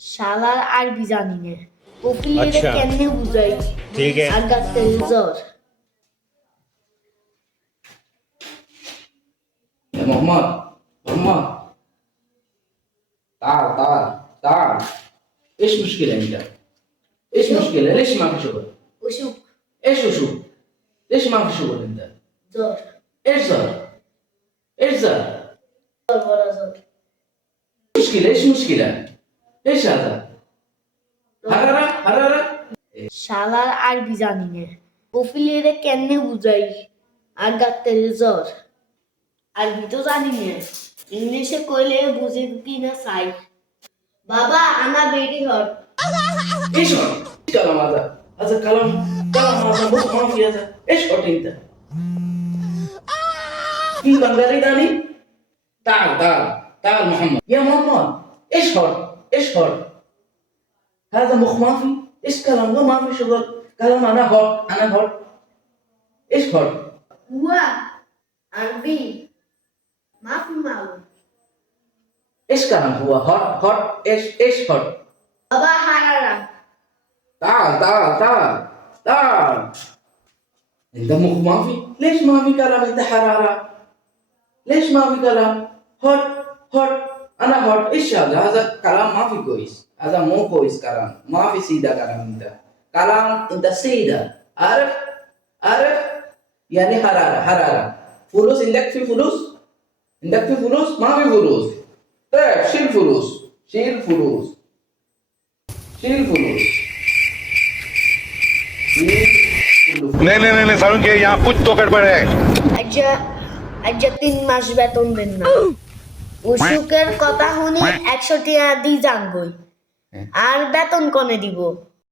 শালার আরবি জানি না কপিলের আচ্ছা। কেমনে বুঝাই ठीक है আগাত জ্বর يا محمد محمد تعال تعال تعال ايش مشكلة انت؟ ايش مشكلة؟ ليش ما في شغل؟ অসুখ ايش وشو؟ ليش ما في شغل انت؟ জ্বর ايش صار؟ ايش صار؟ জ্বর বড় জ্বর مشكلة ايش مشكلة؟ ايش هذا؟ حرارة حرارة শালার আরবি জানি না কপিলের কেমনে বুঝাই আগাত জ্বর আরবি তো জানি না ইংলিশে কইলে বুঝে কি না চাই বাবা আনা বেরি হট ايش هذا؟ ايش كلام هذا؟ هذا كلام هذا مو ما في هذا ايش هذا انت؟ في بنغالي داني؟ تعال تعال تعال محمد يا محمد ايش هذا؟ ايش هذا؟ هذا مخ ما في ايش كلام ده ما في شغل كلام انا هوت ايش هوت؟ هو عربي ما في معلوم ايش كلام هو هوت ايش هوت؟ بابا حرارة تعال تعال تعال تعال انت مخ ما في ليش ما في كلام انت حرارة ليش ما في كلام هوت انا هوت ايش هذا كلام ما في كويس هذا مو كويس كلام ما في سيدا كلام انت سيدا عارف يعني حرارة فلوس عندك في فلوس ما في فلوس طيب شيل فلوس नहीं सारुण के यहाँ कुछ तो गड़बड़ है আজ্জা আজ্জা 3 মাস বেতন দেন না অসুখের কথা শুনি 100 টাকা দি যান গই আর বেতন কনে দিব